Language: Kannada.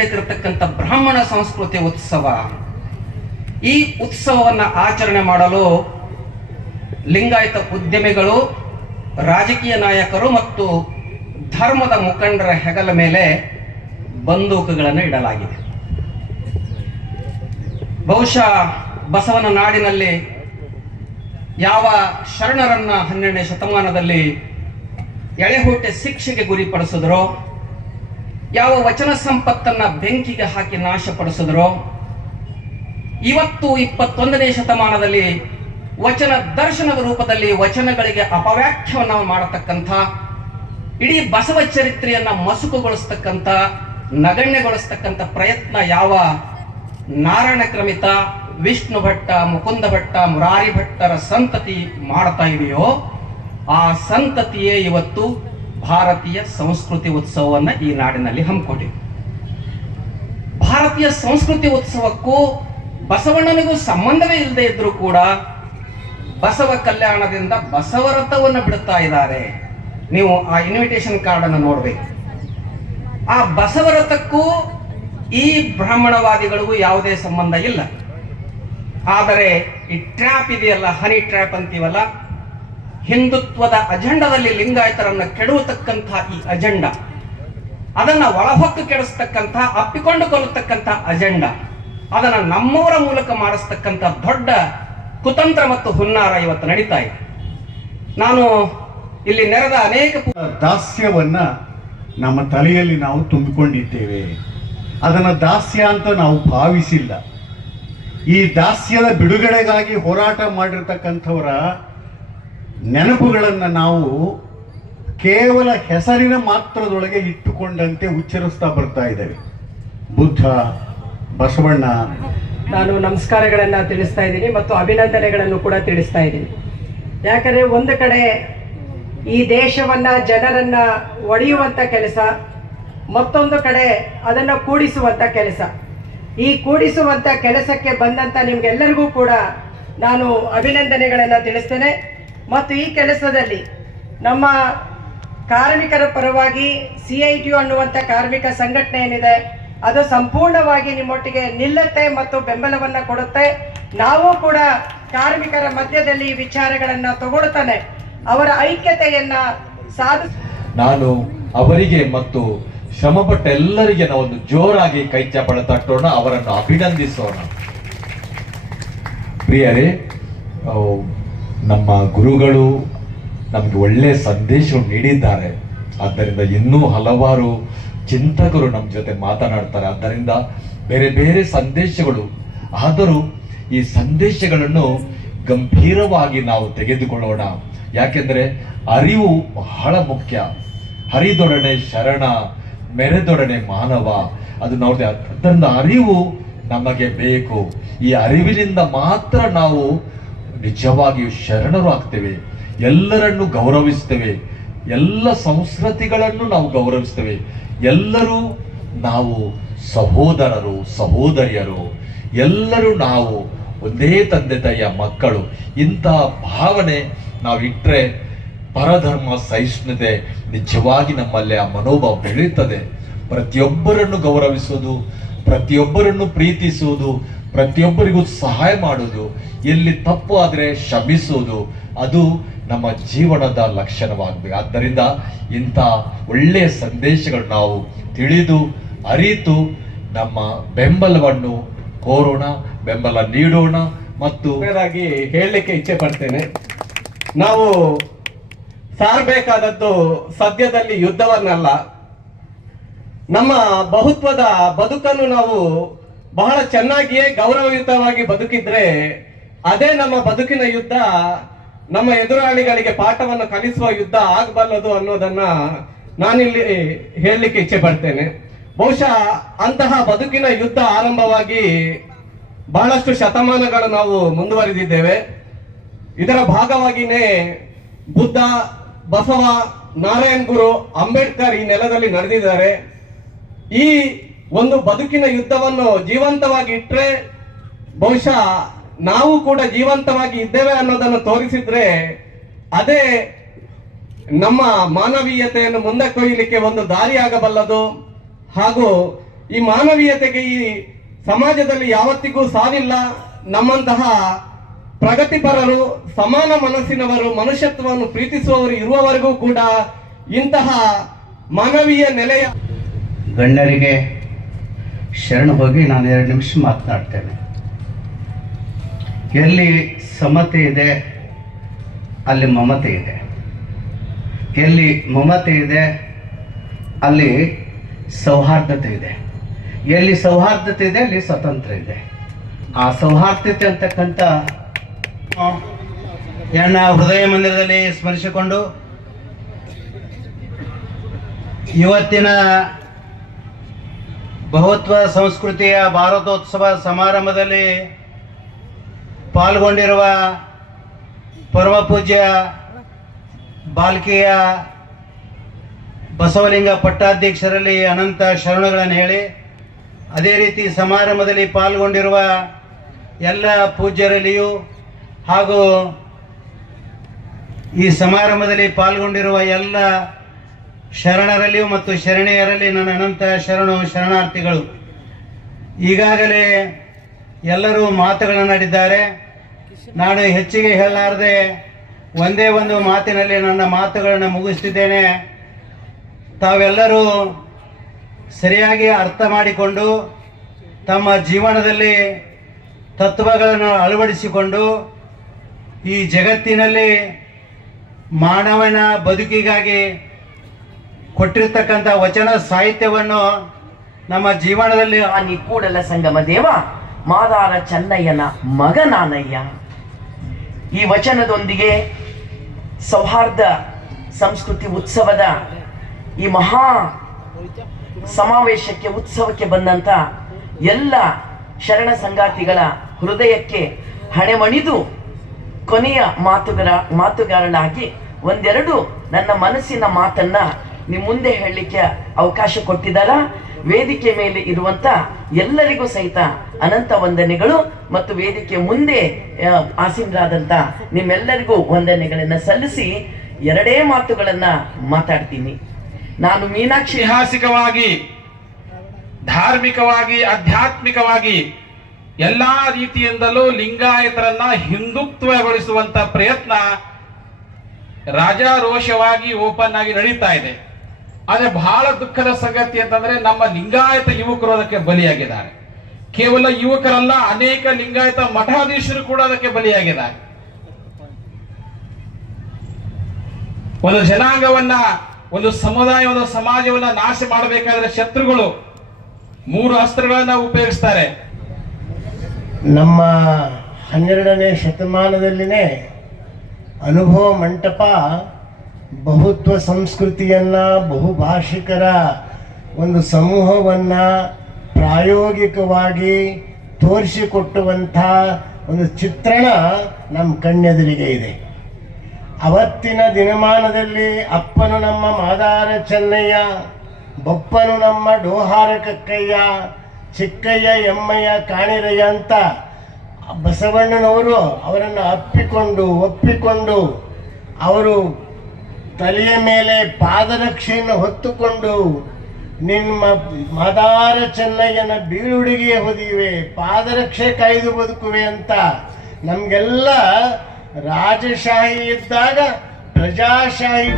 ನಡೀತಿರತಕ್ಕಂಥ ಬ್ರಾಹ್ಮಣ ಸಂಸ್ಕೃತಿ ಉತ್ಸವ. ಈ ಉತ್ಸವವನ್ನು ಆಚರಣೆ ಮಾಡಲು ಲಿಂಗಾಯತ ಉದ್ಯಮಿಗಳು, ರಾಜಕೀಯ ನಾಯಕರು ಮತ್ತು ಧರ್ಮದ ಮುಖಂಡರ ಹೆಗಲ ಮೇಲೆ ಬಂದೂಕುಗಳನ್ನು ಇಡಲಾಗಿದೆ. ಬಹುಶಃ ಬಸವನ ನಾಡಿನಲ್ಲಿ ಯಾವ ಶರಣರನ್ನ 12ನೇ ಶತಮಾನದಲ್ಲಿ ಎಳೆಹೊಟ್ಟೆ ಶಿಕ್ಷೆಗೆ ಗುರಿಪಡಿಸಿದ್ರೋ, ಯಾವ ವಚನ ಸಂಪತ್ತನ್ನ ಬೆಂಕಿಗೆ ಹಾಕಿ ನಾಶಪಡಿಸಿದ್ರೋ, ಇವತ್ತು 21ನೇ ಶತಮಾನದಲ್ಲಿ ವಚನ ದರ್ಶನದ ರೂಪದಲ್ಲಿ ವಚನಗಳಿಗೆ ಅಪವ್ಯಾಖ್ಯಾನ ಮಾಡತಕ್ಕಂಥ, ಇಡೀ ಬಸವ ಚರಿತ್ರೆಯನ್ನ ಮಸುಕುಗೊಳಿಸ್ತಕ್ಕಂಥ, ನಗಣ್ಯಗೊಳಿಸ್ತಕ್ಕಂಥ ಪ್ರಯತ್ನ ಯಾವ ನಾರಾಯಣ ಕ್ರಮಿತ, ವಿಷ್ಣು ಭಟ್ಟ, ಮುಕುಂದ ಭಟ್ಟ, ಮುರಾರಿ ಭಟ್ಟರ ಸಂತತಿ ಮಾಡ್ತಾ ಇದೆಯೋ, ಆ ಸಂತತಿಯೇ ಇವತ್ತು ಭಾರತೀಯ ಸಂಸ್ಕೃತಿ ಉತ್ಸವವನ್ನು ಈ ನಾಡಿನಲ್ಲಿ ಹಮ್ಮಿಕೊಂಡಿದೆ. ಭಾರತೀಯ ಸಂಸ್ಕೃತಿ ಉತ್ಸವಕ್ಕೂ ಬಸವಣ್ಣನಿಗೂ ಸಂಬಂಧವೇ ಇಲ್ಲದೆ ಇದ್ರೂ ಕೂಡ ಬಸವ ಕಲ್ಯಾಣದಿಂದ ಬಸವರಥವನ್ನು ಬಿಡುತ್ತಾ ಇದ್ದಾರೆ. ನೀವು ಆ ಇನ್ವಿಟೇಷನ್ ಕಾರ್ಡ್ ಅನ್ನು ನೋಡ್ಬೇಕು. ಆ ಬಸವರಥಕ್ಕೂ ಈ ಬ್ರಾಹ್ಮಣವಾದಿಗಳಿಗೂ ಯಾವುದೇ ಸಂಬಂಧ ಇಲ್ಲ. ಆದರೆ ಈ ಟ್ರ್ಯಾಪ್ ಇದೆಯಲ್ಲ, ಹನಿ ಟ್ರ್ಯಾಪ್ ಅಂತೀವಲ್ಲ, ಹಿಂದುತ್ವದ ಅಜೆಂಡಾದಲ್ಲಿ ಲಿಂಗಾಯತರನ್ನ ಕೆಡುವತಕ್ಕಂಥ ಈ ಅಜೆಂಡಾ, ಅದನ್ನ ಒಳಹೊಕ್ಕು ಕೆಡಿಸ್ತಕ್ಕಂಥ, ಅಪ್ಪಿಕೊಂಡು ಕೊಲ್ಲತಕ್ಕಂಥ ಅಜೆಂಡಾ, ಅದನ್ನ ನಮ್ಮವರ ಮೂಲಕ ಮಾಡಿಸ್ತಕ್ಕಂಥ ದೊಡ್ಡ ಕುತಂತ್ರ ಮತ್ತು ಹುನ್ನಾರ ಇವತ್ತು ನಡೀತಾ ಇದೆ. ನಾನು ಇಲ್ಲಿ ನೆರೆದ ಅನೇಕ ದಾಸ್ಯವನ್ನ ನಮ್ಮ ತಲೆಯಲ್ಲಿ ನಾವು ತುಂಬಿಕೊಂಡಿದ್ದೇವೆ. ಅದನ್ನ ದಾಸ್ಯ ಅಂತ ನಾವು ಭಾವಿಸಿಲ್ಲ. ಈ ದಾಸ್ಯದ ಬಿಡುಗಡೆಗಾಗಿ ಹೋರಾಟ ಮಾಡಿರ್ತಕ್ಕಂಥವರ ನೆನಪುಗಳನ್ನು ನಾವು ಕೇವಲ ಹೆಸರಿನ ಮಾತ್ರದೊಳಗೆ ಇಟ್ಟುಕೊಂಡಂತೆ ಉಚ್ಚರಿಸ್ತಾ ಬರ್ತಾ ಇದ್ದೇವೆ. ಬುದ್ಧ, ಬಸವಣ್ಣ. ನಾನು ನಮಸ್ಕಾರಗಳನ್ನ ತಿಳಿಸ್ತಾ ಇದ್ದೀನಿ ಮತ್ತು ಅಭಿನಂದನೆಗಳನ್ನು ಕೂಡ ತಿಳಿಸ್ತಾ ಇದ್ದೀನಿ. ಯಾಕಂದ್ರೆ ಒಂದು ಕಡೆ ಈ ದೇಶವನ್ನ, ಜನರನ್ನ ಒಡೆಯುವಂತ ಕೆಲಸ, ಮತ್ತೊಂದು ಕಡೆ ಅದನ್ನು ಕೂಡಿಸುವಂತ ಕೆಲಸ. ಈ ಕೂಡಿಸುವಂತ ಕೆಲಸಕ್ಕೆ ಬಂದಂತ ನಿಮ್ಗೆಲ್ಲರಿಗೂ ಕೂಡ ನಾನು ಅಭಿನಂದನೆಗಳನ್ನ ತಿಳಿಸ್ತೇನೆ. ಮತ್ತು ಈ ಕೆಲಸದಲ್ಲಿ ನಮ್ಮ ಕಾರ್ಮಿಕರ ಪರವಾಗಿ CITU ಅನ್ನುವಂಥ ಕಾರ್ಮಿಕ ಸಂಘಟನೆ ಏನಿದೆ, ಅದು ಸಂಪೂರ್ಣವಾಗಿ ನಿಮ್ಮೊಟ್ಟಿಗೆ ನಿಲ್ಲುತ್ತೆ ಮತ್ತು ಬೆಂಬಲವನ್ನ ಕೊಡುತ್ತೆ. ನಾವು ಕೂಡ ಕಾರ್ಮಿಕರ ಮಧ್ಯದಲ್ಲಿ ವಿಚಾರಗಳನ್ನ ತಗೊಳ್ತಾನೆ ಅವರ ಐಕ್ಯತೆಯನ್ನ ನಾನು ಅವರಿಗೆ ಮತ್ತು ಶ್ರಮಪಟ್ಟ ಎಲ್ಲರಿಗೆ ನಾವು ಒಂದು ಜೋರಾಗಿ ಕೈ ಚಪ್ಪಾಳೆ ತಟ್ಟೋಣ, ಅವರನ್ನು ಅಭಿನಂದಿಸೋಣ. ಪ್ರಿಯರೇ, ನಮ್ಮ ಗುರುಗಳು ನಮಗೆ ಒಳ್ಳೆಯ ಸಂದೇಶವನ್ನು ನೀಡಿದ್ದಾರೆ. ಆದ್ದರಿಂದ ಇನ್ನೂ ಹಲವಾರು ಚಿಂತಕರು ನಮ್ಮ ಜೊತೆ ಮಾತನಾಡ್ತಾರೆ. ಆದ್ದರಿಂದ ಬೇರೆ ಬೇರೆ ಸಂದೇಶಗಳು, ಆದರೂ ಈ ಸಂದೇಶಗಳನ್ನು ಗಂಭೀರವಾಗಿ ನಾವು ತೆಗೆದುಕೊಳ್ಳೋಣ. ಯಾಕೆಂದ್ರೆ ಅರಿವು ಬಹಳ ಮುಖ್ಯ. ಹರಿದೊಡನೆ ಶರಣ, ಮೆರೆದೊಡನೆ ಮಾನವ, ಅದು ನೋಡಿದೆ. ಅದರಿಂದ ಅರಿವು ನಮಗೆ ಬೇಕು. ಈ ಅರಿವಿನಿಂದ ಮಾತ್ರ ನಾವು ನಿಜವಾಗಿಯೂ ಶರಣರು ಆಗ್ತೇವೆ, ಎಲ್ಲರನ್ನು ಗೌರವಿಸ್ತೇವೆ, ಎಲ್ಲ ಸಂಸ್ಕೃತಿಗಳನ್ನು ನಾವು ಗೌರವಿಸ್ತೇವೆ. ಎಲ್ಲರೂ ನಾವು ಸಹೋದರರು, ಸಹೋದರಿಯರು, ಎಲ್ಲರೂ ನಾವು ಒಂದೇ ತಂದೆ ತಾಯಿಯ ಮಕ್ಕಳು. ಇಂಥ ಭಾವನೆ ನಾವಿಟ್ಟರೆ ಪರಧರ್ಮ ಸಹಿಷ್ಣುತೆ ನಿಜವಾಗಿ ನಮ್ಮಲ್ಲಿ ಆ ಮನೋಭಾವ ಬೆಳೆಯುತ್ತದೆ. ಪ್ರತಿಯೊಬ್ಬರನ್ನು ಗೌರವಿಸುವುದು, ಪ್ರತಿಯೊಬ್ಬರನ್ನು ಪ್ರೀತಿಸುವುದು, ಪ್ರತಿಯೊಬ್ಬರಿಗೂ ಸಹಾಯ ಮಾಡುವುದು, ಎಲ್ಲಿ ತಪ್ಪು ಆದರೆ ಕ್ಷಮಿಸುವುದು, ಅದು ನಮ್ಮ ಜೀವನದ ಲಕ್ಷಣವಾಗಬೇಕು. ಆದ್ದರಿಂದ ಇಂಥ ಒಳ್ಳೆಯ ಸಂದೇಶಗಳು ನಾವು ತಿಳಿದು ಅರಿತು ನಮ್ಮ ಬೆಂಬಲವನ್ನು ಕೋರೋಣ, ಬೆಂಬಲ ನೀಡೋಣ. ಮತ್ತು ಹೇಳಲಿಕ್ಕೆ ಇಚ್ಛೆ ಪಡ್ತೇನೆ, ನಾವು ಸಾರಬೇಕಾದದ್ದು ಸದ್ಯದಲ್ಲಿ ಯುದ್ಧವನ್ನಲ್ಲ, ನಮ್ಮ ಬಹುತ್ವದ ಬದುಕನ್ನು ನಾವು ಬಹಳ ಚೆನ್ನಾಗಿಯೇ ಗೌರವಯುತವಾಗಿ ಬದುಕಿದ್ರೆ ಅದೇ ನಮ್ಮ ಬದುಕಿನ ಯುದ್ಧ, ನಮ್ಮ ಎದುರಾಳಿಗಳಿಗೆ ಪಾಠವನ್ನು ಕಲಿಸುವ ಯುದ್ಧ ಆಗಬಲ್ಲದು ಅನ್ನೋದನ್ನ ನಾನಿಲ್ಲಿ ಹೇಳಲಿಕ್ಕೆ ಇಚ್ಛೆ ಪಡ್ತೇನೆ. ಬಹುಶಃ ಅಂತಹ ಬದುಕಿನ ಯುದ್ಧ ಆರಂಭವಾಗಿ ಬಹಳಷ್ಟು ಶತಮಾನಗಳು ನಾವು ಮುಂದುವರಿದಿದ್ದೇವೆ. ಇದರ ಭಾಗವಾಗಿನೇ ಬುದ್ಧ, ಬಸವ, ನಾರಾಯಣ್ ಗುರು, ಅಂಬೇಡ್ಕರ್ ಈ ನೆಲದಲ್ಲಿ ನಡೆದಿದ್ದಾರೆ. ಈ ಒಂದು ಬದುಕಿನ ಯುದ್ಧವನ್ನು ಜೀವಂತವಾಗಿ ಇಟ್ಟರೆ ಬಹುಶಃ ನಾವು ಕೂಡ ಜೀವಂತವಾಗಿ ಇದ್ದೇವೆ ಅನ್ನೋದನ್ನು ತೋರಿಸಿದ್ರೆ ಅದೇ ನಮ್ಮ ಮಾನವೀಯತೆಯನ್ನು ಮುಂದೆ ಕೊಯ್ಯಲಿಕ್ಕೆ ಒಂದು ದಾರಿಯಾಗಬಲ್ಲದು. ಹಾಗೂ ಈ ಮಾನವೀಯತೆಗೆ ಈ ಸಮಾಜದಲ್ಲಿ ಯಾವತ್ತಿಗೂ ಸಾವಿಲ್ಲ. ನಮ್ಮಂತಹ ಪ್ರಗತಿಪರರು, ಸಮಾನ ಮನಸ್ಸಿನವರು, ಮನುಷ್ಯತ್ವವನ್ನು ಪ್ರೀತಿಸುವವರು ಇರುವವರೆಗೂ ಕೂಡ ಇಂತಹ ಮಾನವೀಯ ನೆಲೆಯ ಗಣ್ಯರಿಗೆ ಶರಣ ಹೋಗಿ ನಾನು 2 ನಿಮಿಷ ಮಾತನಾಡ್ತೇನೆ. ಎಲ್ಲಿ ಸಮತೆ ಇದೆ ಅಲ್ಲಿ ಮಮತೆ ಇದೆ, ಎಲ್ಲಿ ಮಮತೆ ಇದೆ ಅಲ್ಲಿ ಸೌಹಾರ್ದತೆ ಇದೆ, ಎಲ್ಲಿ ಸೌಹಾರ್ದತೆ ಇದೆ ಅಲ್ಲಿ ಸ್ವತಂತ್ರ ಇದೆ. ಆ ಸೌಹಾರ್ದತೆ ಅಂತಕ್ಕಂಥ ಎಣ್ಣ ಹೃದಯ ಮಂದಿರದಲ್ಲಿ ಸ್ಮರಿಸಿಕೊಂಡು ಇವತ್ತಿನ ಬಹುತ್ವ ಸಂಸ್ಕೃತಿಯ ಭಾರತೋತ್ಸವ ಸಮಾರಂಭದಲ್ಲಿ ಪಾಲ್ಗೊಂಡಿರುವ ಪರಮ ಪೂಜ್ಯ ಬಾಲ್ಕಿಯ ಬಸವಲಿಂಗ ಪಟ್ಟಾಧ್ಯಕ್ಷರಲ್ಲಿ ಅನಂತ ಶರಣಗಳನ್ನು ಹೇಳಿ, ಅದೇ ರೀತಿ ಸಮಾರಂಭದಲ್ಲಿ ಪಾಲ್ಗೊಂಡಿರುವ ಎಲ್ಲ ಪೂಜ್ಯರಲ್ಲಿಯೂ ಹಾಗೂ ಈ ಸಮಾರಂಭದಲ್ಲಿ ಪಾಲ್ಗೊಂಡಿರುವ ಎಲ್ಲ ಶರಣರಲ್ಲಿಯೂ ಮತ್ತು ಶರಣೆಯರಲ್ಲಿ ನನ್ನ ಅನಂತ ಶರಣಾರ್ಥಿಗಳು. ಈಗಾಗಲೇ ಎಲ್ಲರೂ ಮಾತುಗಳನ್ನಾಡಿದ್ದಾರೆ. ನಾನು ಹೆಚ್ಚಿಗೆ ಹೇಳಲಾರದೆ ಒಂದೇ ಒಂದು ಮಾತಿನಲ್ಲಿ ನನ್ನ ಮಾತುಗಳನ್ನು ಮುಗಿಸ್ತಿದ್ದೇನೆ. ತಾವೆಲ್ಲರೂ ಸರಿಯಾಗಿ ಅರ್ಥ ಮಾಡಿಕೊಂಡು ತಮ್ಮ ಜೀವನದಲ್ಲಿ ತತ್ವಗಳನ್ನು ಅಳವಡಿಸಿಕೊಂಡು ಈ ಜಗತ್ತಿನಲ್ಲಿ ಮಾನವನ ಬದುಕಿಗಾಗಿ ಕೊಟ್ಟಿರ್ತಕ್ಕಂಥ ವಚನ ಸಾಹಿತ್ಯವನ್ನು ನಮ್ಮ ಜೀವನದಲ್ಲಿ ಆನಿ ಕೂಡಲ ಸಂಗಮ ದೇವ ಮಾದಾರ ಚೆನ್ನಯ್ಯನ ಮಗ ನಾನಯ್ಯ. ಈ ವಚನದೊಂದಿಗೆ ಸೌಹಾರ್ದ ಸಂಸ್ಕೃತಿ ಉತ್ಸವದ ಈ ಮಹಾ ಸಮಾವೇಶಕ್ಕೆ ಉತ್ಸವಕ್ಕೆ ಬಂದಂತ ಎಲ್ಲ ಶರಣ ಸಂಗಾತಿಗಳ ಹೃದಯಕ್ಕೆ ಹಣೆಮಣಿದು ಕೊನೆಯ ಮಾತುಗಾರಳಾಗಿ ಒಂದೆರಡು ನನ್ನ ಮನಸ್ಸಿನ ಮಾತನ್ನ ನಿಮ್ಮ ಮುಂದೆ ಹೇಳಲಿಕ್ಕೆ ಅವಕಾಶ ಕೊಟ್ಟಿದ್ದಾರ. ವೇದಿಕೆ ಮೇಲೆ ಇರುವಂತ ಎಲ್ಲರಿಗೂ ಸಹಿತ ಅನಂತ ವಂದನೆಗಳು ಮತ್ತು ವೇದಿಕೆ ಮುಂದೆ ಆಸೀನರಾದಂತ ನಿಮ್ಮೆಲ್ಲರಿಗೂ ವಂದನೆಗಳನ್ನ ಸಲ್ಲಿಸಿ 2 ಮಾತುಗಳನ್ನ ಮಾತಾಡ್ತೀನಿ. ನಾನು ಮೀನಾಕ್ಷಿ ಐತಿಹಾಸಿಕವಾಗಿ, ಧಾರ್ಮಿಕವಾಗಿ, ಆಧ್ಯಾತ್ಮಿಕವಾಗಿ ಎಲ್ಲಾ ರೀತಿಯಿಂದಲೂ ಲಿಂಗಾಯತರನ್ನ ಹಿಂದುತ್ವಗೊಳಿಸುವಂತ ಪ್ರಯತ್ನ ರಾಜಾರೋಷವಾಗಿ ಓಪನ್ ಆಗಿ ನಡೀತಾ ಇದೆ. ಆದ್ರೆ ಬಹಳ ದುಃಖದ ಸಂಗತಿ ಅಂತಂದ್ರೆ ನಮ್ಮ ಲಿಂಗಾಯತ ಯುವಕರು ಅದಕ್ಕೆ ಬಲಿಯಾಗಿದ್ದಾರೆ. ಕೇವಲ ಯುವಕರಲ್ಲ, ಅನೇಕ ಲಿಂಗಾಯತ ಮಠಾಧೀಶರು ಕೂಡ ಅದಕ್ಕೆ ಬಲಿಯಾಗಿದ್ದಾರೆ. ಒಂದು ಜನಾಂಗವನ್ನ, ಒಂದು ಸಮುದಾಯ, ಒಂದು ಸಮಾಜವನ್ನ ನಾಶ ಮಾಡಬೇಕಾದ್ರೆ ಶತ್ರುಗಳು 3 ಅಸ್ತ್ರಗಳನ್ನ ಉಪಯೋಗಿಸ್ತಾರೆ. ನಮ್ಮ 12ನೇ ಶತಮಾನದಲ್ಲಿನೇ ಅನುಭವ ಮಂಟಪ ಬಹುತ್ವ ಸಂಸ್ಕೃತಿಯನ್ನ, ಬಹುಭಾಷಿಕರ ಒಂದು ಸಮೂಹವನ್ನ ಪ್ರಾಯೋಗಿಕವಾಗಿ ತೋರಿಸಿಕೊಟ್ಟುವಂಥ ಒಂದು ಚಿತ್ರಣ ನಮ್ಮ ಕಣ್ಣೆದುರಿಗೆ ಇದೆ. ಅವತ್ತಿನ ದಿನಮಾನದಲ್ಲಿ ಅಪ್ಪನು ನಮ್ಮ ಮಾದಾರ ಚೆನ್ನಯ್ಯ, ಬಪ್ಪನು ನಮ್ಮ ಡೋಹಾರ ಕಕ್ಕಯ್ಯ, ಚಿಕ್ಕಯ್ಯ ಎಮ್ಮಯ್ಯ ಕಾಣಿರಯ್ಯ ಅಂತ ಬಸವಣ್ಣನವರು ಅವರನ್ನು ಒಪ್ಪಿಕೊಂಡು ಅವರು ತಲೆಯ ಮೇಲೆ ಪಾದರಕ್ಷೆಯನ್ನು ಹೊತ್ತುಕೊಂಡು ನಿಮ್ಮ ಮಾದಾರ ಚೆನ್ನಯ್ಯನ ಬೀಳುಡಿಗೆ ಹೊದಿವೆ, ಪಾದರಕ್ಷೆ ಕಾಯ್ದು ಬದುಕುವೆ ಅಂತ ನಮಗೆಲ್ಲ ರಾಜಶಾಹಿ ಇದ್ದಾಗ ಪ್ರಜಾಶಾಹಿ